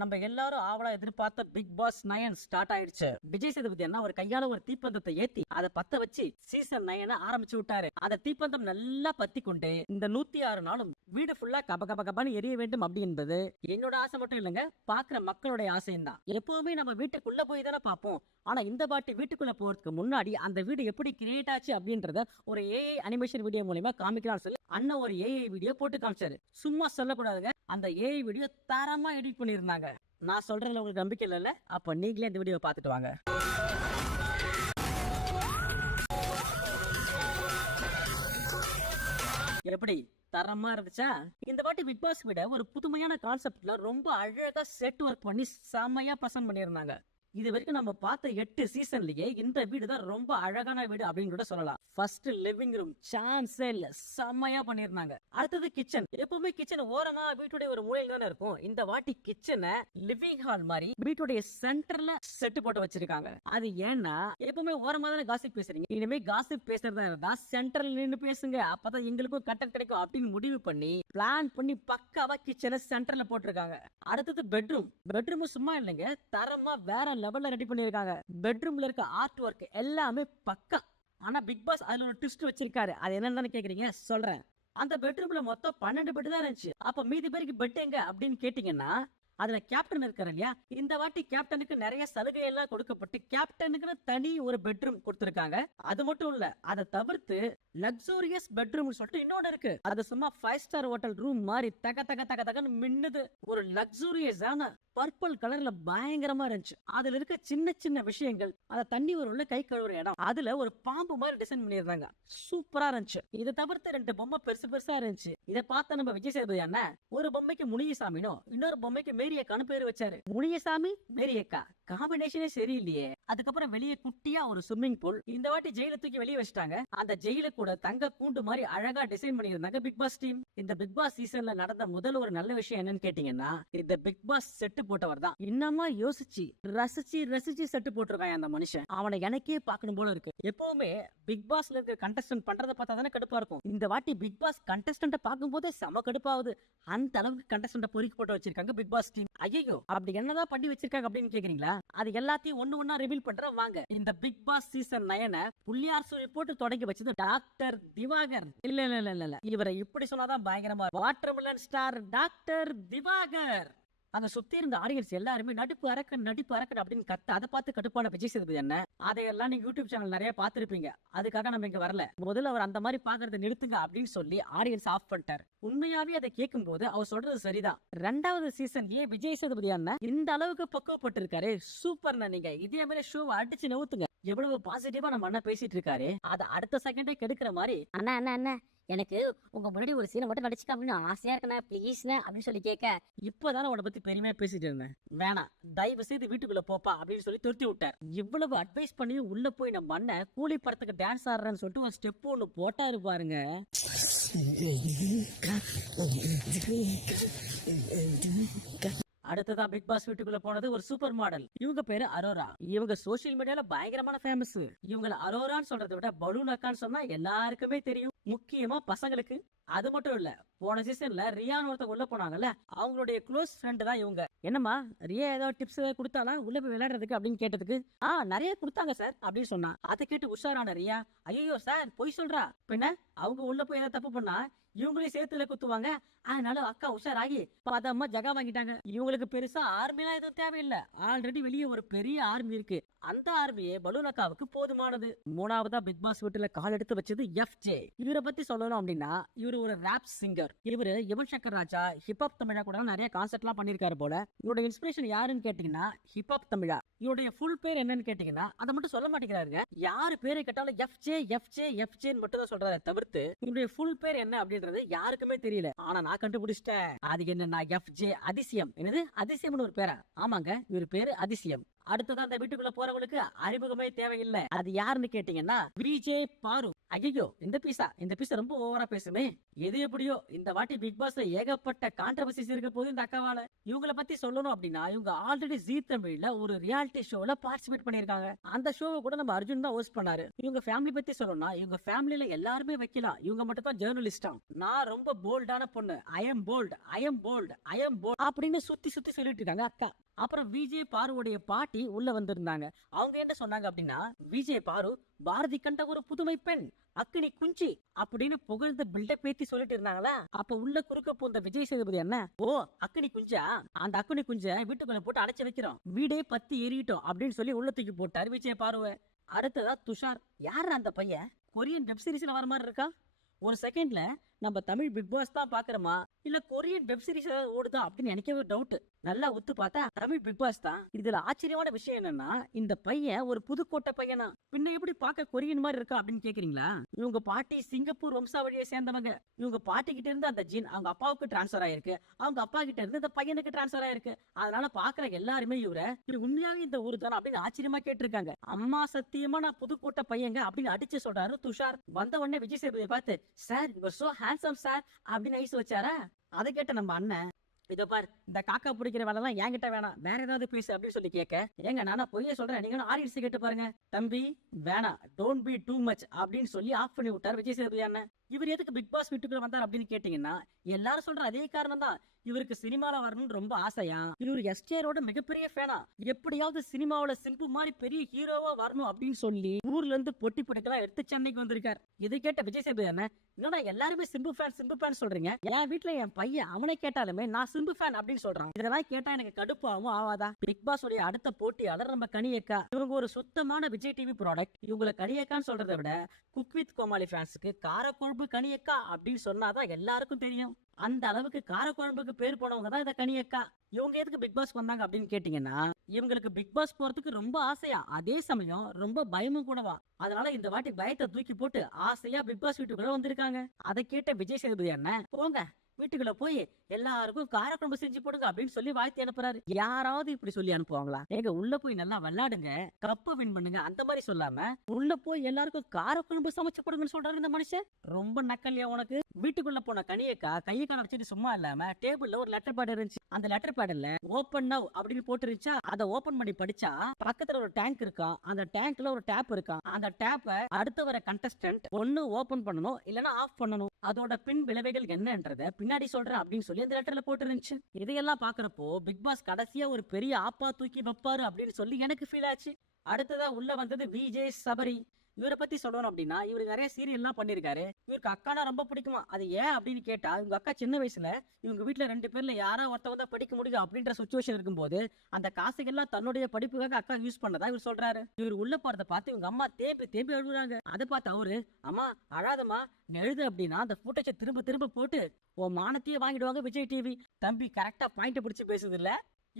நம்ம எல்லாரும் ஆவலா எதிர்பார்த்த பிக் பாஸ் நயன் ஸ்டார்ட் ஆயிடுச்சு. விஜய் சேதுபதி அண்ணா ஒரு கையால ஒரு தீப்பந்தத்தை ஏத்தி அதை பத்த வச்சு சீசன் நயனை ஆரம்பிச்சு விட்டாரு. அந்த தீப்பந்தம் நல்லா பத்தி கொண்டு இந்த நூத்தி ஆறு நாளும் வீடு ஃபுல்லா கப கப கபான்னு எரிய வேண்டும் அப்படி என்பது என்னோட ஆசை மட்டும் இல்லைங்க. பாக்குற மக்களுடைய ஆசையும் தான். எப்பவுமே நம்ம வீட்டுக்குள்ள போய் தானே பார்ப்போம். ஆனா இந்த பாட்டு வீட்டுக்குள்ள போறதுக்கு முன்னாடி அந்த வீடு எப்படி கிரியேட் ஆச்சு அப்படின்றத ஒரு ஏஐ அனிமேஷன் வீடியோ மூலயமா காமிக்கலாம்னு சொல்லி அண்ணன் ஒரு ஏஐ வீடியோ போட்டு காமிச்சாரு. சும்மா சொல்லக்கூடாதுங்க. அந்த ஏஐ வீடியோ தரமா எடிட் பண்ணியிருந்தாங்க. நான் சொல்றதுல உங்களுக்கு நம்பிக்கை இல்லைல்ல? அப்ப நீங்களே இந்த வீடியோ பார்த்துட்டு வாங்க. எப்படி? தரமா இருந்துச்சா? இந்த வாட்டி பிக் பாஸ் விட ஒரு புதுமையான கான்செப்ட்ல ரொம்ப அழகா செட் ஒர்க் பண்ணி செம்மையா பிரசன்ட் பண்ணியிருந்தாங்க. இது வரைக்கும் நம்ம பார்த்த எட்டு சீசன்லயே இந்த வீடு தான் ரொம்ப அழகான வீடு அப்படின்னு கூட சொல்லலாம். ஃபர்ஸ்ட் லிவிங் ரூம் சான்ஸே இல்ல. செம்மையா பண்ணிருந்தாங்க அடுத்தது கிச்சன் எப்பவுமே கிச்சன் ஓரமா வீட்டுடைய ஒரு மூலையில் தானே இருக்கும். இந்த வாட்டி கிச்சனை லிவிங் ஹால் மாதிரி வீட்டுடைய சென்டர்ல செட்டு போட்டு வச்சிருக்காங்க. அது ஏன்னா எப்பவுமே ஓரமா தானே காசிப் பேசுறீங்க. இனிமே காசிப் பேசுறதா இருந்தா சென்டர்ல நின்னு பேசுங்க. அப்பதான் எங்களுக்கும் கட்டன் கிடைக்கும் அப்படின்னு முடிவு பண்ணி பிளான் பண்ணி பக்காவா கிச்சனை சென்டர்ல போட்டிருக்காங்க. அடுத்தது பெட்ரூம் பெட்ரூம் சும்மா இல்லைங்க. தரமா வேற லெவலில் ரெடி பண்ணிருக்காங்க பெட்ரூம்ல இருக்க ஆர்ட் ஒர்க் எல்லாமே பக்கம். ஆனா பிக் பாஸ் அதுல ஒரு ட்விஸ்ட் வச்சிருக்காரு. அது என்னன்னு கேட்குறீங்க சொல்றேன். அந்த பெட்ரூம்ல மொத்தம் பன்னெண்டு பெட் தான் இருந்துச்சு. அப்போ மீதி பேருக்கு பெட் எங்க? அப்படின்னு கேட்டீங்கன்னா அதுல கேப்டன் இருக்காரு இல்லையா? இந்த வாட்டி கேப்டனுக்கு நிறைய சலுகை எல்லாம் கொடுக்கப்பட்டு கேப்டனுக்குன்னு தனி ஒரு பெட்ரூம் கொடுத்திருக்காங்க. அது மட்டும் இல்ல அதை தவிர்த்து லக்ஸூரியஸ் பெட்ரூம் சொல்லிட்டு இன்னொன்னு இருக்கு. அது சும்மா ஃபைவ் ஸ்டார் ஹோட்டல் ரூம் மாதிரி தக தக தக தகன்னு மின்னுது. ஒரு லக்ஸூரியஸான பர்பிள் கலர்ல பயங்கரமா இருந்துச்சு. அதுல இருக்க சின்ன சின்ன விஷயங்கள் அத தண்ணி ஒரு உள்ள கை கழுவுற இடம் அதுல ஒரு பாம்பு மாதிரி டிசைன் பண்ணியிருந்தாங்க. சூப்பரா இருந்துச்சு. இதை தவிர்த்து ரெண்டு பொம்மை பெருசு பெருசா இருந்துச்சு. இதை பார்த்த நம்ம விஜய் சேதுபதி அண்ணன் ஒரு பொம்மைக்கு முனியசாமினும் இன்னொரு பொம்மைக்கு மேரியக்கான்னு பேர் வச்சாரு. முனியசாமி மேரியக்கா. காம்பினேஷனே சரியில்லையே. அதுக்கப்புறம் வெளியே குட்டியா ஒரு ஸ்விம்மிங் பூல் இந்த வாட்டி ஜெயில தூக்கி வெளியே வச்சிட்டாங்க. அந்த ஜெயில கூட தங்க கூண்டு மாதிரி அழகா டிசைன் பண்ணியிருந்தாங்க பிக் பாஸ் டீம் இந்த பிக் பாஸ் சீசன்ல நடந்த முதல் ஒரு நல்ல விஷயம் என்னன்னு கேட்டீங்கன்னா இந்த பிக் பாஸ் செட்டு போட்டவர் தான். இன்னமா யோசிச்சு ரசிச்சு ரசிச்சு செட்டு போட்டிருக்கான் அந்த மனுஷன். அவனை எனக்கே பாக்கணும் போல இருக்கு. எப்பவுமே பிக் பாஸ்ல இருக்கிற கண்டஸ்டன்ட் பண்றத பார்த்தா தானே கடுப்பா இருக்கும். இந்த வாட்டி பிக் பாஸ் கண்டஸ்டன்ட பார்க்கும்போதே செம கடுப்பாவது அந்த அளவுக்கு கண்டஸ்டன்ட பொறுக்கி போட்டு வச்சிருக்காங்க பிக் பாஸ் டீம் ஐயோ அப்படி என்னதான் பண்ணி வச்சிருக்காங்க அப்படின்னு கேக்குறீங்களா? அது எல்லாத்தையும் ஒண்ணு ஒண்ணா ரிவீல் பண்ற வாங்க. இந்த பிக் பாஸ் சீசன் நயன புள்ளியார் சொல்லி போட்டு தொடங்கி வச்சது டாக்டர் திவாகர். இல்ல இல்ல இல்ல இல்ல, இவரை இப்படி சொன்னாதான் பயங்கரமா வாட்டர்மெலன் ஸ்டார் டாக்டர் திவாகர். அங்க சுத்தி இருந்த ஆடியன்ஸ் எல்லாருமே நடிப்பு அரக்கன் நடிப்பு அரக்கன் அப்படின்னு கத்த அதை பார்த்து கட்டுப்பான விஜய் சேதுபதி என்ன அதையெல்லாம் நீங்க யூடியூப் சேனல் நிறைய பார்த்திருப்பீங்க. அதுக்காக நம்ம இங்க வரல. முதல்ல அவர் அந்த மாதிரி பாக்குறத நிறுத்துங்க அப்படின்னு சொல்லி ஆடியன்ஸ் ஆஃப் பண்ணிட்டார். உண்மையாவே அதை கேட்கும் போது அவர் சொல்றது சரிதான். ரெண்டாவது சீசன் ஏன் விஜய் சேதுபதி அண்ணன் இந்த அளவுக்கு பக்குவப்பட்டிருக்காரு சூப்பர்ண்ணா நீங்க. இதே மாதிரி ஷோவை அடிச்சு நவுத்துங்க எவ்வளவு பாசிட்டிவா நம்ம அண்ணன் பேசிட்டு இருக்காரு. அதை அடுத்த செகண்டே கெடுக்கிற மாதிரி அண்ணா அண்ணா அண்ணா. எனக்கு உங்க முன்னாடி ஒரு சீனை மட்டும் நடிச்சுக்க அப்படின்னு ஆசையா இருக்கண்ணா ப்ளீஸ்ண்ணே அப்படின்னு சொல்லி கேட்க இப்பதானே உன்னை பத்தி பெருமையா பேசிட்டு இருந்தேன். வேணாம் தயவு செய்து வீட்டுக்குள்ள போப்பா அப்படின்னு சொல்லி துரத்தி விட்டார் இவ்வளவு அட்வைஸ் பண்ணி உள்ள போய் நம்ம அண்ணன் கூலி படத்துக்கு டான்ஸ் ஆடுறேன்னு சொல்லிட்டு ஒரு ஸ்டெப் ஒண்ணு போட்டாரு பாருங்க. அடுத்ததா பிக் பாஸ் வீட்டுக்குள்ள போனது ஒரு சூப்பர் மாடல் இவங்க பேரு அரோரா. இவங்க சோசியல் மீடியால பயங்கரமான ஃபேமஸ் இவங்கள அரோரான்னு சொல்றதை விட பலூன் அக்கான்னு சொன்னா எல்லாருக்குமே தெரியும். முக்கியமா பசங்களுக்கு. அது மட்டும் இல்ல போன சீசன்ல ரியான் ஒருத்தவங்க உள்ள போனாங்கல்ல அவங்களுடைய க்ளோஸ் ஃப்ரெண்டு தான் இவங்க. என்னம்மா ரியா ஏதாவது டிப்ஸ் கொடுத்தாலா உள்ள போய் விளையாடுறதுக்கு அப்படின்னு கேட்டதுக்கு ஆ நிறைய கொடுத்தாங்க சார் அப்படின்னு சொன்னா. அதை கேட்டு உஷாரான ரியா ஐயோ சார் பொய் சொல்றா. பின்ன அவங்க உள்ள போய் ஏதாவது தப்பு பண்ணா இவங்களையும் சேர்த்துல குத்துவாங்க. அதனால அக்கா உஷாராகி பதமா ஜகா வாங்கிட்டாங்க. இவங்களுக்கு பெருசா ஆர்மிலாம் எதுவும் தேவையில்லை. ஆல்ரெடி வெளியே ஒரு பெரிய ஆர்மி இருக்கு. அந்த ஆர்மியே பலூன் அக்காவுக்கு போதுமானது. மூணாவதா பிக் பாஸ் வீட்டுல கால் எடுத்து வச்சது எஃப் ஜே இவரை பத்தி சொல்லணும் அப்படின்னா இவரு ஒரு ரேப் சிங்கர் இவரு யுவன் சங்கர் ராஜா ஹிப்ஹாப் தமிழா கூட நிறைய கான்செர்ட் எல்லாம் பண்ணிருக்காரு போல. இவரோட இன்ஸ்பிரேஷன் யாருன்னு கேட்டீங்கன்னா ஹிப்ஹாப் தமிழா. இவருடைய ஃபுல் பேர் என்னன்னு கேட்டீங்கன்னா அதை மட்டும் சொல்ல மாட்டேங்கிறாருங்க. யாரு பேரை கேட்டாலும் F J F J F ஜேன்னு மட்டும் தான் சொல்றாரு தவிர்த்து இவருடைய ஃபுல் பேர் என்ன அப்படின்றது யாருக்குமே தெரியல. ஆனா நான் கண்டுபிடிச்சிட்டேன். அது என்னன்னா எஃப் ஜே அதிசயம். என்னது? அதிசயம்னு ஒரு பேரா? ஆமாங்க இவர் பேரு அதிசயம். அடுத்ததான் அந்த வீட்டுக்குள்ள போறவங்களுக்கு அறிமுகமே தேவையில்லை. அது யாருன்னு கேட்டீங்கன்னா விஜே பாரு ஐயோ இந்த பீஸா இந்த பீஸா ரொம்ப ஓவரா பேசுமே. எது எப்படியோ இந்த வாட்டி பிக் பாஸ்ல ஏகப்பட்ட கான்ட்ரவர்சிஸ் இருக்க போது இந்த அக்காவால. இவங்கள பத்தி சொல்லணும் அப்படின்னா இவங்க ஆல்ரெடி ஜீ தமிழ்ல ஒரு ரியாலிட்டி ஷோல பார்ட்டிசிபேட் பண்ணிருக்காங்க அந்த ஷோவை கூட நம்ம அர்ஜுன் தான் ஹோஸ்ட் பண்ணாரு. இவங்க ஃபேமிலி பத்தி சொல்லணும்னா இவங்க ஃபேமிலில எல்லாருமே வைக்கலாம். இவங்க மட்டும் தான் ஜேர்னலிஸ்டா நான் ரொம்ப போல்டான பொண்ணு. I am bold I am bold I am bold அப்படின்னு சுத்தி சுத்தி சொல்லிட்டு இருக்காங்க அக்கா. அப்புறம் விஜய் பாருவுடைய பாட்டி உள்ள வந்திருந்தாங்க. அவங்க என்ன சொன்னாங்க அப்படின்னா விஜய் பாரு பாரதி கண்ட ஒரு புதுமை பெண். அக்கினி குஞ்சி அப்படின்னு புகழ்ந்து பில்டப் பேத்தி சொல்லிட்டு இருந்தாங்களா அப்ப உள்ள குறுக்க போந்த விஜய் சேதுபதி என்ன? ஓ அக்கினி குஞ்சா? அந்த அக்கினி குஞ்ச வீட்டுக்குள்ள போட்டு அடைச்சு வைக்கிறோம். வீடே பத்தி எரியட்டும் அப்படின்னு சொல்லி உள்ள தூக்கி போட்டாரு விஜய் பாருவ. அடுத்ததா துஷார். யார் அந்த பையன்? கொரியன் வெப் சீரிஸ்ல வர மாதிரி இருக்கா? ஒரு செகண்ட்ல நம்ம தமிழ் பிக் பாஸ் தான் பாக்குறோமா? இல்ல கொரியன் வெப் சீரிஸ் ஓடுதா அப்படின்னு எனக்கே ஒரு டவுட் நல்லா உத்து பார்த்தா தமிழ் பிக் பாஸ் தான். இதுல ஆச்சரியமான விஷயம் என்னன்னா இந்த பையன் ஒரு புதுக்கோட்டை பையனா? பின்ன எப்படி பார்க்க கொரியன் மாதிரி இருக்கா அப்படின்னு கேக்குறீங்களா? இவங்க பாட்டி சிங்கப்பூர் வம்சாவளியை சேர்ந்தவங்க. இவங்க பாட்டி கிட்ட இருந்து அந்த ஜீன் அவங்க அப்பாவுக்கு டிரான்ஸ்ஃபர் ஆயிருக்கு. அவங்க அப்பா கிட்ட இருந்து இந்த பையனுக்கு டிரான்ஸ்ஃபர் ஆயிருக்கு. அதனால பாக்குற எல்லாருமே இவரை இது உண்மையாவே இந்த ஊரு தானே? அப்படின்னு ஆச்சரியமா கேட்டிருக்காங்க. அம்மா சத்தியமா நான் புதுக்கோட்டை பையங்க அப்படின்னு அடிச்சு சொல்றாரு துஷார். வந்த உடனே விஜய் சேதுபதியை பார்த்து sir your so handsome sir அப்படின்னு ஐஸ் வச்சாரா அதை கேட்ட நம்ம அண்ணன் இதோ பார் இந்த காக்கா பிடிக்கிற வேலை எல்லாம் என்கிட்ட வேணாம். வேற ஏதாவது பேசு அப்படின்னு சொல்லி கேட்க. ஏங்க நானா பொய்ய சொல்றேன். நீங்க ஆடியன்ஸ் கேட்டு பாருங்க. தம்பி வேணாம் டோன்ட் பி டூ மச் அப்படின்னு சொல்லி ஆஃப் பண்ணி விட்டார் விஜய் சேதுபதி அண்ணன். இவர் எதுக்கு பிக் பாஸ் வீட்டுக்குள்ள வந்தார் அப்படின்னு கேட்டீங்கன்னா எல்லாரும் சொல்ற அதே காரணம் தான். இவருக்கு சினிமால வரணும்னு ரொம்ப ஆசையா? இவர் எஸ்டேரோட மிகப்பெரிய ஃபேனா எப்படியாவது சினிமாவுல சிம்பு மாதிரி பெரிய ஹீரோவா வரணும் அப்படின்னு சொல்லி ஊர்ல இருந்து பொட்டி பொட்டிக்கெல்லாம் எடுத்து சென்னைக்கு வந்திருக்கார். இதை கேட்ட விஜய் சேதுபதி அண்ணன் என்னடா எல்லாருமே சிம்பு ஃபேன் சிம்பு ஃபேன் சொல்றீங்க? என் வீட்ல என் பையன் அவனை கேட்டாலுமே நான் சிம்பு ஃபேன் அப்படின்னு சொல்றான் இதெல்லாம் கேட்டா எனக்கு கடுப்பாவும் ஆவாதா? பிக் பாஸ் உடைய அடுத்த போட்டியாளர் நம்ம கனியக்கா. இவங்க ஒரு சுத்தமான விஜய் டிவி ப்ராடக்ட் இவங்களை கனியக்கான்னு சொல்றதை விட குக் வித் கோமாளி ஃபேன்ஸுக்கு காரக்குழம்பு கனியக்கா அப்படின்னு சொன்னாதான் எல்லாருக்கும் தெரியும். அந்த அளவுக்கு காரக்குழம்புக்கு பேர் போனவங்க தான் இந்த கனியக்கா. இவங்க எதுக்கு பிக் பாஸ் வந்தாங்க அப்படின்னு கேட்டீங்கன்னா இவங்களுக்கு பிக் பாஸ் போறதுக்கு ரொம்ப ஆசையா. அதே சமயம் ரொம்ப பயமும் கூடவா. அதனால இந்த வாட்டி பயத்தை தூக்கி போட்டு ஆசையா பிக் பாஸ் வீட்டுக்குள்ள வந்திருக்காங்க. அதை கேட்ட விஜய் சேதுபதி என்ன போங்க வீட்டுக்குள்ள போய் எல்லாருக்கும் காரக்குழம்பு செஞ்சு போடுங்க அப்படின்னு சொல்லி வாழ்த்து அனுப்புறாரு. யாராவது இப்படி சொல்லி அனுப்புவாங்களா? எங்க உள்ள போய் நல்லா விளையாடுங்க கப்ப வின் பண்ணுங்க அந்த மாதிரி சொல்லாம உள்ள போய் எல்லாருக்கும் காரக்குழம்பு சமைச்சு போடுங்கன்னு சொல்றாரு இந்த மனுஷன். ரொம்ப நக்கல்யா உனக்கு? வீட்டுக்குள்ள போன கனியக்கா கையை கால வச்சுட்டு சும்மா இல்லாம டேபிள்ல ஒரு லெட்டர் பேட் இருந்துச்சு. அந்த லெட்டர் பேட்ல ஓபன் நவ் அப்படின்னு போட்டு இருந்துச்சா அதை ஓபன் பண்ணி படிச்சா பக்கத்துல ஒரு டேங்க் இருக்கா? அந்த டேங்க்ல ஒரு டேப் இருக்கா? அந்த டேப்ப அடுத்து வர கண்டஸ்டன்ட் ஒன்னு ஓபன் பண்ணணும் இல்லனா ஆஃப் பண்ணணும். அதோட பின் விளைவுகள் என்னன்றத பின்னாடி சொல்றேன் அப்படின்னு சொல்லி அந்த லெட்டர்ல போட்டு இருந்துச்சு இதையெல்லாம் பாக்குறப்போ பிக் பாஸ் கடைசியா ஒரு பெரிய ஆப்பா தூக்கி வைப்பாரு அப்படின்னு சொல்லி எனக்கு ஃபீல் ஆச்சு. அடுத்ததா உள்ள வந்தது விஜய் சபரி. இவரை பத்தி சொல்லணும் அப்படின்னா இவர் நிறைய சீரியல்லாம் பண்ணிருக்காரு. இவருக்கு அக்கானா ரொம்ப பிடிக்குமா? அது ஏன் அப்படின்னு கேட்டா இவங்க அக்கா சின்ன வயசுல இவங்க வீட்டுல ரெண்டு பேர்ல யாரா ஒருத்தவங்க தான் படிக்க முடியும் அப்படின்ற சுச்சுவேஷன் இருக்கும்போது அந்த காசுகள்லாம் தன்னுடைய படிப்புக்காக அக்கா யூஸ் பண்ணதா இவர் சொல்றாரு. இவர் உள்ள போறதை பார்த்து இவங்க அம்மா தேம்பி தேம்பி அழுகுறாங்க. அதை பார்த்து அவரு அம்மா அழாதம்மா. எழுது அப்படின்னா அந்த ஃபுட்டேஜை திரும்ப திரும்ப போட்டு உன் மானத்தையே வாங்கிடுவாங்க விஜய் டிவி தம்பி கரெக்டா பாயிண்ட் பிடிச்சு பேசுது இல்ல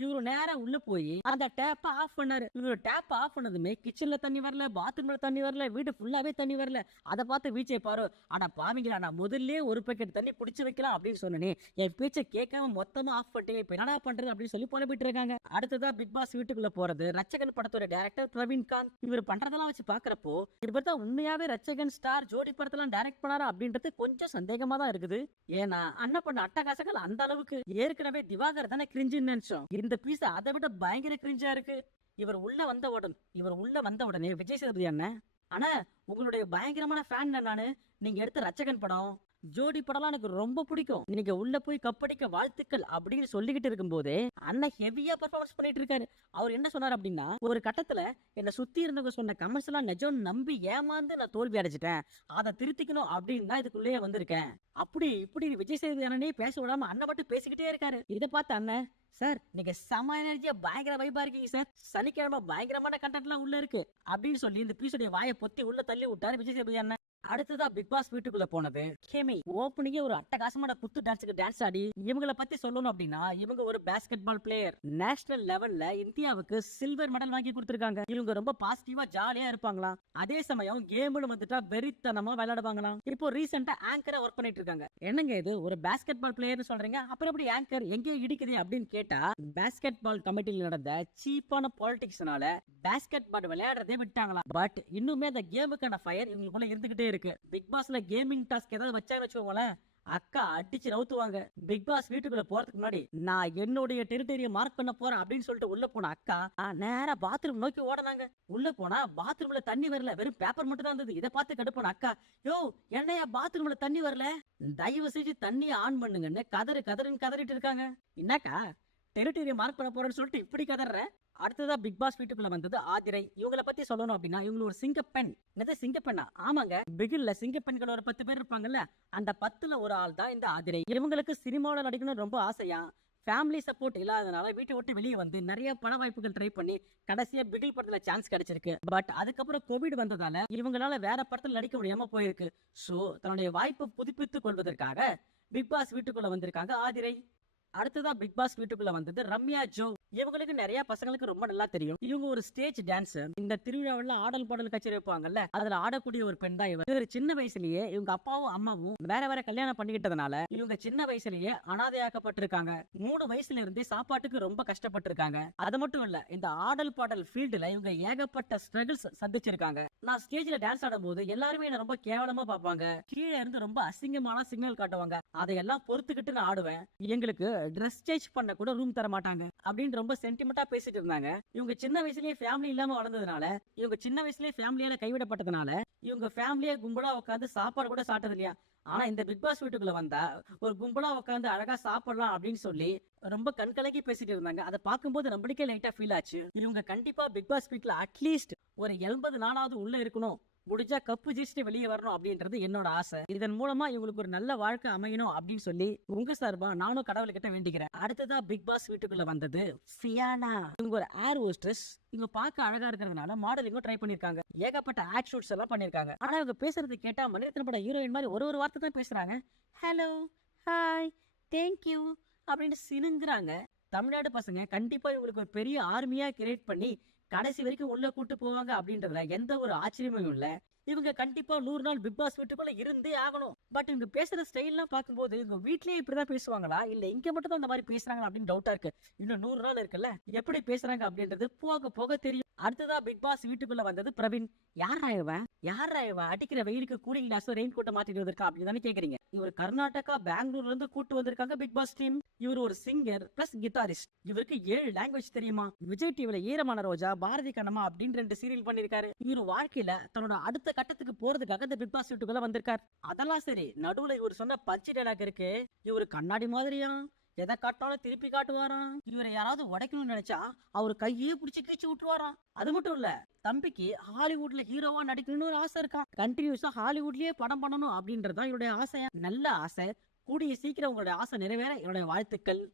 இவரு நேரா உள்ள போய் அந்த டேப்ப ஆஃப் பண்ணாரு. இவரு டேப் ஆஃப் பண்ணதுமே கிச்சன்ல தண்ணி வரல பாத்ரூம்ல தண்ணி வரல வீடு ஃபுல்லாவே தண்ணி வரல. அதை பார்த்து வீச்சை பாரு. ஆனா பாவிங்களா நான் முதல்ல ஒரு பேக்கெட் தண்ணி பிடிச்சி வைக்கலாம் அப்படின்னு சொன்னனே. என் பேச்சை கேட்காம மொத்தமா ஆஃப் பண்ணிட்டீங்க இப்ப என்னடா பண்றது அப்படின்னு சொல்லி புலம்பிட்டு இருக்காங்க. அடுத்ததா பிக் பாஸ் வீட்டுக்குள்ள போறது. ரச்சகன் படத்தோட டேரக்டர் பிரவீன் காந்த். இவர் பண்றதெல்லாம் வச்சு பாக்குறப்போ இவர் தான் உண்மையாவே ரச்சகன் ஸ்டார் ஜோடி படத்தெல்லாம் டைரக்ட் பண்ணாரா அப்படின்றது கொஞ்சம் சந்தேகமா தான் இருக்குது. ஏன்னா அண்ணன் பண்ண அட்டகாசங்கள் அந்த அளவுக்கு. ஏற்கனவே திவாகர் தானே கிரிஞ்சுன்னு நினைச்சோம். இந்த பீஸ் அதை விட பயங்கர கிரிஞ்சா இருக்கு. இவர் உள்ள வந்த உடன் இவர் உள்ள வந்த உடனே விஜய் சேதுபதி அண்ணன் அண்ணா உங்களுடைய பயங்கரமான ஃபேன் நானு நீங்க எடுத்த ரச்சகன் படம் ஜோடி படம்லாம் எனக்கு ரொம்ப பிடிக்கும். நீங்க உள்ள போய் கப்படிக்க வாழ்த்துக்கள் அப்படின்னு சொல்லிக்கிட்டு இருக்கும்போது அண்ணன் ஹெவியா பர்ஃபார்மன்ஸ் பண்ணிட்டு இருக்காரு. அவர் என்ன சொன்னார் அப்படின்னா ஒரு கட்டத்துல என்ன சுத்தி இருந்தவங்க சொன்ன கமெண்ட்ஸ் எல்லாம் நிஜம் நம்பி ஏமாந்து நான் தோல்வி அடைச்சிட்டேன் அதை திருத்திக்கணும் அப்படின்னு தான் இதுக்குள்ளேயே வந்திருக்கேன். அப்படி இப்படி விஜய் சேதுபதி அண்ணனே பேச விடாம அண்ணன் மட்டும் பேசிக்கிட்டே இருக்காரு. இதை பார்த்து அண்ணன் சார் நீங்க செம எனர்ஜியா பயங்கர வைபா இருக்கீங்க சார். சனிக்கிழமை பயங்கரமான கண்டென்ட்லாம் உள்ள இருக்கு. அப்படின்னு சொல்லி இந்த பீஸுடைய வாயை பொத்தி உள்ள தள்ளி விட்டாரு விஜய் சேதுபதி அண்ணன். அடுத்ததா பிக் பாஸ் வீட்டுக்குள்ள போனது. கேமி ஓப்பனிங்கே ஒரு அட்டகாசமான குத்து டான்ஸுக்கு டான்ஸ் ஆடி இவங்கள பத்தி சொல்லணும் அப்படின்னா இவங்க ஒரு பேஸ்கெட் பால் பிளேயர் நேஷனல் லெவல்ல இந்தியாவுக்கு சில்வர் மெடல் வாங்கி கொடுத்திருக்காங்க. இவங்க ரொம்ப பாசிட்டிவா ஜாலியா இருப்பாங்களாம் அதே சமயம் கேம்ல வந்துட்டா வெறித்தனமா விளையாடுவாங்களாம். இப்போ ரீசெண்டா ஆங்கரா ஒர்க் பண்ணிட்டு இருக்காங்க. என்னங்க இது? ஒரு பேஸ்கெட் பால் பிளேயர்னு சொல்றீங்க? அப்புறம் எப்படி ஆங்கர் எங்கேயோ இடிக்குது அப்படின்னு கேட்டா பேஸ்கெட் பால் கமிட்டியில் நடந்த சீப்பான பாலிடிக்ஸ்னால பேஸ்கெட் பால் விளையாடுறதே விட்டாங்களாம். பட் இன்னுமே அந்த கேமுக்கான ஃபயர் இவங்களுக்குள்ள இருந்துகிட்டே இருக்கு. பிக் பாஸ்ல கேமிங் டாஸ்க் ஏதாவது வச்சாங்கன்னு வச்சுக்கோங்களேன் அக்கா அடிச்சு நவுத்துவாங்க. பிக் பாஸ் வீட்டுக்குள்ள போறதுக்கு முன்னாடி நான் என்னுடைய டெரிட்டரிய மார்க் பண்ண போறேன் அப்படின்னு சொல்லிட்டு உள்ள போன அக்கா நேரா பாத்ரூம் நோக்கி ஓடனாங்க. உள்ள போனா பாத்ரூம்ல தண்ணி வரல. வெறும் பேப்பர் மட்டும் தான் இருந்தது. இதை பார்த்து கடுப்பான அக்கா யோ என்னையா பாத்ரூம்ல தண்ணி வரல? தயவு செஞ்சு தண்ணியை ஆன் பண்ணுங்கன்னு கதறு கதறுன்னு கதறிட்டு இருக்காங்க. என்னக்கா டெரிட்டரிய மார்க் பண்ண போறேன்னு சொல்லிட்டு இப்படி கதற அடுத்ததா பிக் பாஸ் வீட்டுக்குள்ள வந்தது ஆதிரை. இவங்கள பத்தி சொல்லணும் அப்படின்னா இவங்க ஒரு சிங்கப்பெண். என்னது சிங்கப்பெண்ணா? ஆமாங்க. பிகில்ல சிங்கப்பெண்கள் ஒரு பத்து பேர் இருப்பாங்கல்ல அந்த பத்துல ஒரு ஆள் தான் இந்த ஆதிரை. இவங்களுக்கு சினிமாவில் நடிக்கணும்னு ரொம்ப ஆசையா? ஃபேமிலி சப்போர்ட் இல்லாதனால வீட்டை விட்டு வெளியே வந்து நிறைய பண வாய்ப்புகள் ட்ரை பண்ணி கடைசியா பிகில் படத்துல சான்ஸ் கிடைச்சிருக்கு. பட் அதுக்கப்புறம் கோவிட் வந்ததால இவங்களால வேற படத்துல நடிக்க முடியாம போயிருக்கு. சோ தன்னுடைய வாய்ப்பை புதுப்பித்துக் கொள்வதற்காக பிக் பாஸ் வீட்டுக்குள்ள வந்திருக்காங்க ஆதிரை. அடுத்ததா பிக் பாஸ் வீட்டுக்குள்ள வந்தது ரம்யா ஜோ. இவங்களுக்கு நிறைய பசங்களுக்கு ரொம்ப நல்லா தெரியும். இவங்க ஒரு ஸ்டேஜ் டான்ஸர் இந்த திருவிழாவில் ஆடல் பாடல் கச்சேரி வைப்பாங்கல்ல அதுல ஆடக்கூடிய ஒரு பெண் தான் இவர் இவர் சின்ன வயசுலயே இவங்க அப்பாவும் அம்மாவும் வேற வேற கல்யாணம் பண்ணிக்கிட்டதுனால இவங்க சின்ன வயசுலயே அனாதையாக்கப்பட்டிருக்காங்க. மூணு வயசுல இருந்தே சாப்பாட்டுக்கு ரொம்ப கஷ்டப்பட்டிருக்காங்க. அது மட்டும் இல்ல இந்த ஆடல் பாடல் ஃபீல்டுல இவங்க ஏகப்பட்ட ஸ்ட்ரகிள்ஸ் சந்திச்சிருக்காங்க. நான் ஸ்டேஜ்ல டான்ஸ் ஆடும்போது எல்லாருமே என்ன ரொம்ப கேவலமா பார்ப்பாங்க. கீழே இருந்து ரொம்ப அசிங்கமான சிக்னல் காட்டுவாங்க. அதையெல்லாம் பொறுத்துக்கிட்டு நான் ஆடுவேன். எங்களுக்கு ட்ரெஸ் சேஞ்ச் பண்ண கூட ரூம் தர மாட்டாங்க. அப்படின்னு ரொம்ப சென்டிமெண்டா பேசிட்டு இருந்தாங்க. இவங்க சின்ன வயசுலயே ஃபேமிலி இல்லாம வளர்ந்ததுனால இவங்க சின்ன வயசுலயே ஃபேமிலியால கைவிடப்பட்டதுனால இவங்க ஃபேமிலியா கும்பலா உட்காந்து சாப்பாடு கூட சாப்பிட்டது இல்லையா? ஆனா இந்த பிக் பாஸ் வீட்டுக்குள்ள வந்தா ஒரு கும்பலா உட்காந்து அழகா சாப்பிடலாம் அப்படின்னு சொல்லி ரொம்ப கண்கலக்கி பேசிட்டு இருந்தாங்க. அதை பார்க்கும்போது நம்மளுக்கே லைட்டா ஃபீல் ஆச்சு. இவங்க கண்டிப்பா பிக் பாஸ் வீட்ல அட்லீஸ்ட் ஒரு எண்பது நாளாவது உள்ள இருக்கணும். முடிஞ்சா கப்பு ஜெயிச்சுட்டு வெளியே வரணும் அப்படின்றது என்னோட ஆசை. இதன் மூலமா இவங்களுக்கு ஒரு நல்ல வாழ்க்கை அமையணும் அப்படின்னு சொல்லி உங்க சார்பா நானும் கடவுள் கிட்ட வேண்டிக்கிறேன். அடுத்ததா பிக் பாஸ் வீட்டுக்குள்ள வந்தது ஃபியானா. இவங்க ஒரு ஏர் ஹோஸ்டஸ் இவங்க பார்க்க அழகா இருக்கிறதுனால மாடலிங்கும் ட்ரை பண்ணிருக்காங்க. ஏகப்பட்ட ஆட் ஷூட்ஸ் எல்லாம் பண்ணிருக்காங்க. ஆனா இவங்க பேசுறது கேட்டா மலையத்தின் பட ஹீரோயின் மாதிரி ஒரு ஒரு வார்த்தை தான் பேசுறாங்க. ஹலோ ஹாய் தேங்க்யூ அப்படின்னு சினுங்கிறாங்க. தமிழ்நாடு பசங்க கண்டிப்பா இவங்களுக்கு ஒரு பெரிய ஆர்மியா கிரியேட் பண்ணி கடைசி வரைக்கும் உள்ள கூட்டு போவாங்க அப்படின்றதுல எந்த ஒரு ஆச்சரியமும் இல்ல. இவங்க கண்டிப்பா நூறு நாள் பிக் பாஸ் வீட்டுக்குள்ள இருந்தே ஆகணும். பட் இவங்க பேசுற ஸ்டைல்லாம் பார்க்கும்போது இவங்க வீட்லயே இப்படிதான் பேசுவாங்களா? இல்ல இங்க மட்டும் தான் அந்த மாதிரி பேசுறாங்களா அப்படின்னு டவுட்டா இருக்கு. இன்னும் நூறு நாள் இருக்குல்ல? எப்படி பேசுறாங்க அப்படின்றது போக போக தெரியும். அடுத்ததா பிக் பாஸ் வீட்டுக்குள்ள வந்தது பிரவீன். யார் இவன் யார் இவன் அடிக்கிற வெயிலுக்கு கூலிங் கிளாஸ் ரெயின் கோட்டை மாத்திட்டு வந்திருக்கா அப்படின்னு தானே கேக்குறீங்க. இவர் கர்நாடகா பெங்களூர்ல இருந்து கூட்டு வந்திருக்காங்க பிக் பாஸ் டீம் இவர் ஒரு சிங்கர் பிளஸ் கிட்டாரிஸ்ட் இவருக்கு ஏழு லாங்குவேஜ் தெரியுமா? விஜய் டிவில ஈரமான ரோஜா பாரதி கண்ணம்மா அப்படின்னு ரெண்டு சீரியல் பண்ணிருக்காரு இவர் வாழ்க்கையில தன்னோட அடுத்த கட்டத்துக்கு போறதுக்காக இந்த பிக் பாஸ் வீட்டுக்குள்ள வந்திருக்காரு. அதெல்லாம் சரி நடுவுல இவர் சொன்ன பஞ்சு டேலாக் இருக்கு. இவர் கண்ணாடி மாதிரியா? எதை காட்டாலும் திருப்பி காட்டுவாராம். இவரை யாராவது உடைக்கணும்னு நினைச்சா அவர் கையே பிடிச்சி கிழிச்சு விட்டுருவாராம். அது மட்டும் இல்ல தம்பிக்கு ஹாலிவுட்ல ஹீரோவா நடிக்கணும்னு ஒரு ஆசை இருக்கா? கண்டினியூஸா ஹாலிவுட்லயே படம் பண்ணணும் அப்படின்றதான் என்னுடைய ஆசையா? நல்ல ஆசை. கூடிய சீக்கிரம் உங்களுடைய ஆசை நிறைவேற. என்னுடைய வாழ்த்துக்கள்.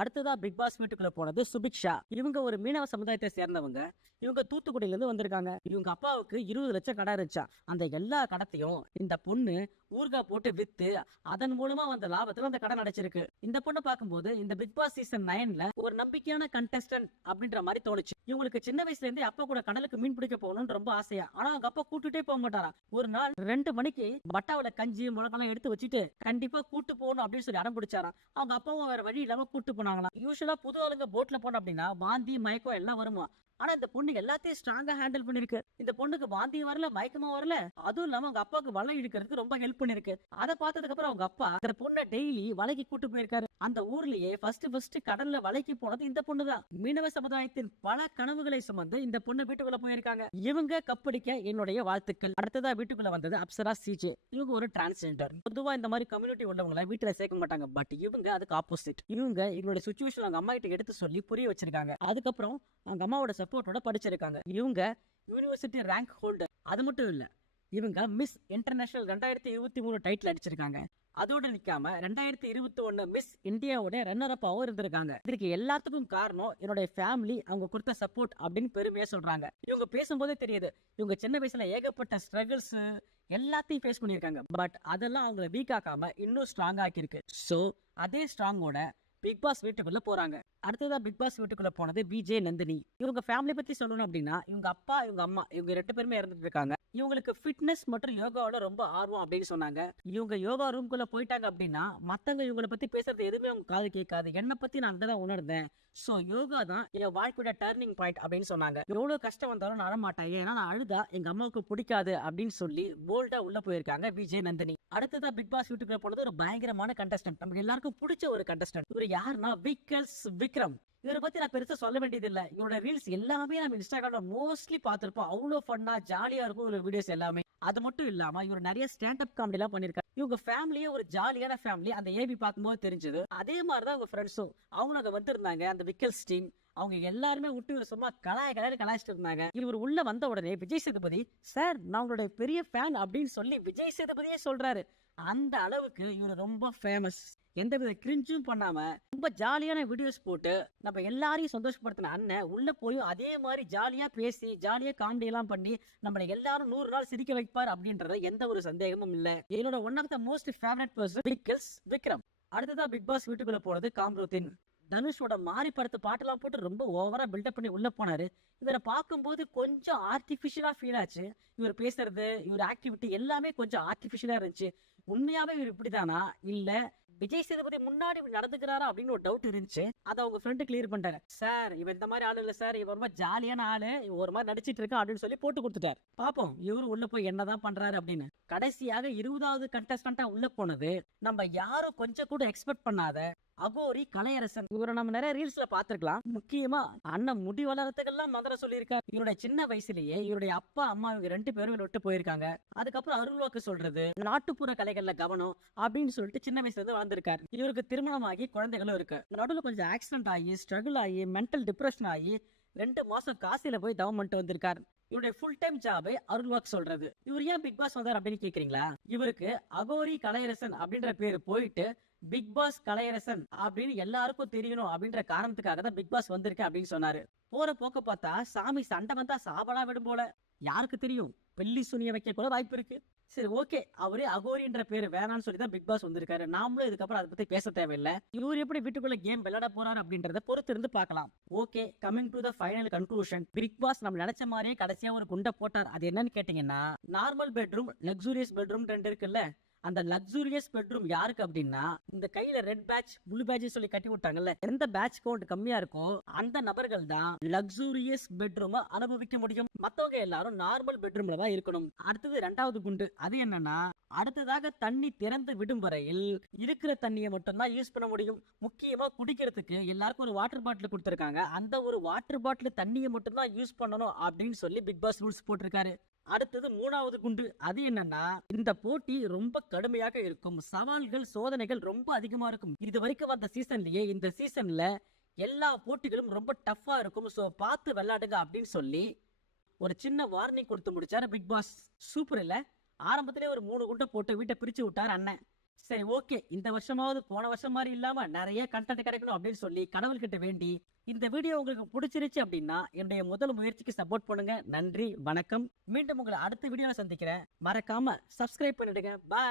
அடுத்ததா பிக் பாஸ் வீட்டுக்குள்ள போனது சுபிக்ஷா இவங்க ஒரு மீனவ சமுதாயத்தை சேர்ந்தவங்க. இவங்க தூத்துக்குடியில இருந்து வந்திருக்காங்க. இவங்க அப்பாவுக்கு இருபது லட்சம் கடை இருந்துச்சா? அந்த எல்லா கடத்தையும் இந்த பொண்ணு ஊர்கா போட்டு வித்து அதன் மூலமா வந்த லாபத்துல அந்த கடை நடிச்சிருக்கு இந்த பொண்ணை பார்க்கும்போது இந்த பிக் பாஸ் சீசன் நைன்ல ஒரு நம்பிக்கையான கண்டஸ்டன்ட் அப்படின்ற மாதிரி தோணுச்சு. இவங்களுக்கு சின்ன வயசுல இருந்தே அப்பா கூட கடலுக்கு மீன் பிடிக்க போகணும்னு ரொம்ப ஆசையா. ஆனா அவங்க அப்பா கூட்டுட்டே போக மாட்டாரா ஒரு நாள் ரெண்டு மணிக்கு பட்டாவுல கஞ்சி முளகெல்லாம் எடுத்து வச்சுட்டு கண்டிப்பா கூட்டு போகணும் அப்படின்னு சொல்லி அடம் பிடிச்சாராம். அவங்க அப்பாவும் வேற வழி இல்லாம கூட்டு போனாங்களாம் யூஸ்வலாக புது ஆளுங்க போட்ல போனோம் அப்படின்னா வாந்தி மயக்கம் எல்லாம் வருமா? ஆனா இந்த பொண்ணு எல்லாத்தையும் ஸ்ட்ராங்கா ஹேண்டில் பண்ணிருக்கு. இந்த பொண்ணுக்கு வாந்தியும் வரல மயக்கமும் வரல அதுவும் இல்லாம அவங்க அப்பாவுக்கு வலை இழுக்கிறதுக்கு ரொம்ப ஹெல்ப் பண்ணிருக்கு. அதை பார்த்ததுக்கு அப்புறம் அவங்க அப்பா அந்த பொண்ணை டெய்லி வலைக்கு கூட்டு போயிருக்காரு. அந்த ஊர்லயே ஃபர்ஸ்ட் ஃபர்ஸ்ட் கடல்ல வலைக்கு போனது இந்த பொண்ணு தான் மீனவ சமுதாயத்தின் பல கனவுகளை சுமந்து இந்த பொண்ணு வீட்டுக்குள்ள போயிருக்காங்க. இவங்க கப்படிக்க என்னுடைய வாழ்த்துக்கள். அடுத்ததா வீட்டுக்குள்ள வந்தது அப்சரா சிஜே. இவங்க ஒரு டிரான்ஸ்ஜெண்டர் பொதுவா இந்த மாதிரி கம்யூனிட்டி உள்ளவங்கள வீட்டுல சேர்க்க மாட்டாங்க. பட் இவங்க அதுக்கு ஆப்போசிட் இவங்க இவங்களோட சுச்சுவேஷன் அவங்க அம்மா கிட்ட எடுத்து சொல்லி புரிய வச்சிருக்காங்க. அதுக்கப்புறம் அவங்க அம்மாவோட சப்போர்ட்டோட படிச்சிருக்காங்க. இவங்க யூனிவர்சிட்டி ரேங்க் ஹோல்டர் அது மட்டும் இல்ல இவங்க மிஸ் இன்டர்நேஷனல் ரெண்டாயிரத்தி இருபத்தி மூணு டைட்டில் அடிச்சிருக்காங்க. அதோட நிக்காம ரெண்டாயிரத்தி இருபத்தி ஒன்று மிஸ் இந்தியாவோட ரன்னர் அப்பாவும் இருந்திருக்காங்க. இதுக்கு எல்லாத்துக்கும் காரணம் என்னுடைய ஃபேமிலி அவங்க கொடுத்த சப்போர்ட் அப்படின்னு பெருமையா சொல்றாங்க. இவங்க பேசும்போதே தெரியுது இவங்க சின்ன வயசுல ஏகப்பட்ட ஸ்ட்ரகிள்ஸ் எல்லாத்தையும் ஃபேஸ் பண்ணியிருக்காங்க. பட் அதெல்லாம் அவங்கள வீக் ஆக்காம இன்னும் ஸ்ட்ராங் ஆக்கியிருக்கு. ஸோ அதே ஸ்ட்ராங்கோட பிக் பாஸ் வீட்டுக்குள்ள போறாங்க. அடுத்ததான் பிக் பாஸ் வீட்டுக்குள்ள போனது பிஜே நந்தினி இவங்க ஃபேமிலி பத்தி சொல்லணும் அப்படின்னா இவங்க அப்பா இவங்க அம்மா இவங்க ரெண்டு பேருமே இறந்துட்டு இருக்காங்க. இவங்களுக்கு ஃபிட்னஸ் மற்றும் யோகாவோட ரொம்ப ஆர்வம் அப்படின்னு சொன்னாங்க. இவங்க யோகா ரூம்குள்ள போயிட்டாங்க அப்படின்னா மத்தவங்க இவங்களை பத்தி பேசுறது எதுவுமே அவங்க காது கேட்காது. என்னை பத்தி நான் அங்கதான் உணர்ந்தேன். சோ யோகா தான் என் வாழ்க்கையோட டர்னிங் பாயிண்ட் அப்படின்னு சொன்னாங்க. எவ்வளவு கஷ்டம் வந்தாலும் நான் ஏன்னா நான் அழுதா எங்க அம்மாவுக்கு பிடிக்காது அப்படின்னு சொல்லி போல்டா உள்ள போயிருக்காங்க விஜய் நந்தினி. அடுத்ததா பிக் பாஸ் வீட்டுக்குள்ள போனது ஒரு பயங்கரமான கண்டஸ்டன்ட் நமக்கு எல்லாருக்கும் பிடிச்ச ஒரு கண்டஸ்டன்ட் இவர் யாருன்னா விக்கல்ஸ் விக்ரம். இவரை பத்தி நான் பெருசா சொல்ல வேண்டியது இவரோட ரீல்ஸ் எல்லாமே நம்ம இன்ஸ்டாகிராம்ல மோஸ்ட்லி பார்த்திருப்போம். அவ்வளவு ஃபன்னா ஜாலியா இருக்கும் இவரோட வீடியோஸ் எல்லாமே. அது மட்டும் இல்லாம இவர் நிறைய ஸ்டாண்ட் அப் காமெடி எல்லாம் பண்ணிருக்காரு. இவங்க ஃபேமிலியே ஒரு ஜாலியான ஃபேமிலி அந்த ஏபி பார்க்கும்போது தெரிஞ்சது. அதே மாதிரிதான் அவங்க ஃப்ரெண்ட்ஸும் அவங்க அங்க வந்திருந்தாங்க. அந்த விக்கல்ஸ் டீம் அவங்க எல்லாருமே விட்டு இவர் சும்மா கலாய கலாய கலாய்ச்சிட்டு இருந்தாங்க. இவர் உள்ள வந்த உடனே விஜய் சேதுபதி சார் நான் உங்களுடைய பெரிய ஃபேன் அப்படின்னு சொல்லி விஜய் சேதுபதியே சொல்றாரு. அந்த அளவுக்கு இவர் ரொம்ப ஃபேமஸ் எந்த வித கிரிஞ்சும் பண்ணாம ரொம்ப ஜாலியான வீடியோஸ் போட்டு நம்ம எல்லாரையும் சந்தோஷப்படுத்தின அண்ணன் உள்ள போய் அதே மாதிரி ஜாலியா பேசி ஜாலியா காமெடி எல்லாம் பண்ணி நம்மளை எல்லாரும் நூறு நாள் சிரிக்க வைப்பார் அப்படின்றது எந்த ஒரு சந்தேகமும் இல்ல. என்னோட one of the most favourite person Vikkals Vikram. அடுத்ததா பிக் பாஸ் வீட்டுக்குள்ள போறது காம்ரோத்தின் தனுஷோட மாறி படத்து பாட்டெல்லாம் போட்டு ரொம்ப ஓவரா பில்டப் பண்ணி உள்ள போனாரு. இவரை பார்க்கும்போது கொஞ்சம் ஆர்டிபிஷியலா ஃபீல் ஆச்சு. இவர் பேசுறது இவர் ஆக்டிவிட்டி எல்லாமே கொஞ்சம் ஆர்டிபிஷியலா இருந்துச்சு. உண்மையாவே இவர் இப்படிதானா? இல்ல விஜய் சேதுபதி முன்னாடி நடந்துக்கிறாரா அப்படின்னு ஒரு டவுட் இருந்துச்சு. அதை அவங்க ஃப்ரெண்டு கிளியர் பண்ணிட்டாங்க. சார் இவர் இந்த மாதிரி ஆளு இல்ல சார். இவர் ரொம்ப ஜாலியான ஆளு. ஒரு மாதிரி நடிச்சிட்டு இருக்கா அப்படின்னு சொல்லி போட்டு கொடுத்துட்டார். பாப்போம் இவரு உள்ள போய் என்னதான் பண்றாரு அப்படின்னு. கடைசியாக இருபதாவது கண்டஸ்டண்டா உள்ள போனது. நம்ம யாரும் கொஞ்சம் கூட எக்ஸ்பெக்ட் பண்ணாத அகோரி கலையரசன். இவரை நம்ம நிறைய ரீல்ஸ்ல பாத்துருக்கலாம் முக்கியமா அண்ணன் முடி வளரத்துக்கெல்லாம் மதுரை சொல்லியிருக்காரு. இவருடைய சின்ன வயசுலயே இவருடைய அப்பா அம்மா இவங்க ரெண்டு பேரும் விட்டு போயிருக்காங்க. அதுக்கப்புறம் அருள்வாக்கு சொல்றது நாட்டுப்புற கலைகள்ல கவனம் அப்படின்னு சொல்லிட்டு சின்ன வயசுல இருந்து வளர்ந்திருக்காரு. இவருக்கு திருமணமாகி குழந்தைகளும் இருக்கு. நடுவில் கொஞ்சம் ஆக்சிடென்ட் ஆகி ஸ்ட்ரகிள் ஆகி மென்டல் டிப்ரெஷன் ஆகி ரெண்டு மாசம் காசில போய் தவம் பண்ணிட்டு வந்திருக்காரு. இவருடைய ஃபுல் டைம் ஜாபே அருள்வாக் சொல்றது. இவர் ஏன் பிக் பாஸ் வந்தார் அப்படின்னு கேக்குறீங்களா? இவருக்கு அகோரி கலையரசன் அப்படின்ற பேரு போயிட்டு பிக் பாஸ் கலையரசன் அப்படின்னு எல்லாருக்கும் தெரியணும் அப்படின்ற காரணத்துக்காக தான் பிக் பாஸ் வந்திருக்கேன் அப்படின்னு சொன்னாரு. போற போக்க பார்த்தா சாமி சண்டை வந்தா சாபலா விடும் போல. யாருக்கு தெரியும்? பெல்லி சுனிய வைக்க கூட வாய்ப்பு இருக்கு. சரி ஓகே. அவரே அகோரின்ற பேரு வேணாம்னு சொல்லி தான் பிக் பாஸ் வந்திருக்காரு. நாமளும் இதுக்கப்புறம் அதை பத்தி பேச தேவையில்லை. இவர் எப்படி வீட்டுக்குள்ள கேம் விளையாட போறாரு அப்படின்றத பொறுத்து இருந்து பார்க்கலாம். Okay coming to the final conclusion Bigg Boss நம்ம நினைச்ச மாதிரியே கடைசியா ஒரு குண்டை போட்டார். அது என்னன்னு கேட்டீங்கன்னா நார்மல் பெட்ரூம் லக்ஸூரியஸ் பெட்ரூம் ரெண்டு இருக்குல்ல. அந்த லக்ஸூரியஸ் பெட்ரூம் யாருக்கு அப்படின்னா இந்த கையில ரெட் பேட்ச் ப்ளூ பேட்ச் சொல்லி கட்டி விட்டாங்கல்ல எந்த பேட்ச் கவுண்ட் கம்மியா இருக்கோ அந்த நபர்கள் தான் லக்ஸூரியஸ் பெட்ரூம் அனுபவிக்க முடியும். மத்தவங்க எல்லாரும் நார்மல் பெட்ரூம்ல தான் இருக்கணும். அடுத்தது ரெண்டாவது குண்டு. அது என்னன்னா அடுத்ததாக தண்ணி திறந்து விடும் வரையில் இருக்கிற தண்ணியை மட்டும்தான் யூஸ் பண்ண முடியும். முக்கியமா குடிக்கிறதுக்கு எல்லாருக்கும் ஒரு வாட்டர் பாட்டில் கொடுத்துருக்காங்க. அந்த ஒரு வாட்டர் பாட்டில் தண்ணியை மட்டும்தான் யூஸ் பண்ணணும் அப்படின்னு சொல்லி பிக் பாஸ் ரூல்ஸ் போட்டிருக்காரு. அடுத்தது மூணாவது குண்டு. அது என்னன்னா இந்த போட்டி ரொம்ப கடுமையாக இருக்கும். சவால்கள் சோதனைகள் ரொம்ப அதிகமா இருக்கும். இது வரைக்கும் வந்த சீசன்லயே இந்த சீசன்ல எல்லா போட்டிகளும் ரொம்ப டஃப்பா இருக்கும். சோ பார்த்து விளையாடுங்க அப்படின்னு சொல்லி ஒரு சின்ன வார்னிங் கொடுத்து முடிச்சாரு பிக் பாஸ். சூப்பர் இல்ல. ஆரம்பத்திலே ஒரு மூணு குண்டை போட்டு வீட்டை பிரிச்சு விட்டார் அண்ணன். சரி ஓகே. இந்த வருஷமாவது போன வருஷம் மாதிரி இல்லாம நிறைய கண்டென்ட் கிடைக்கணும் அப்படின்னு சொல்லி கடவுள்கிட்ட வேண்டி இந்த வீடியோ உங்களுக்கு பிடிச்சிருச்சு அப்படின்னா என்னுடைய முதல் முயற்சிக்கு சப்போர்ட் பண்ணுங்க. நன்றி வணக்கம். மீண்டும் உங்களை அடுத்த வீடியோல சந்திக்கிறேன். மறக்காம சப்ஸ்கிரைப் பண்ணிடுங்க. பாய்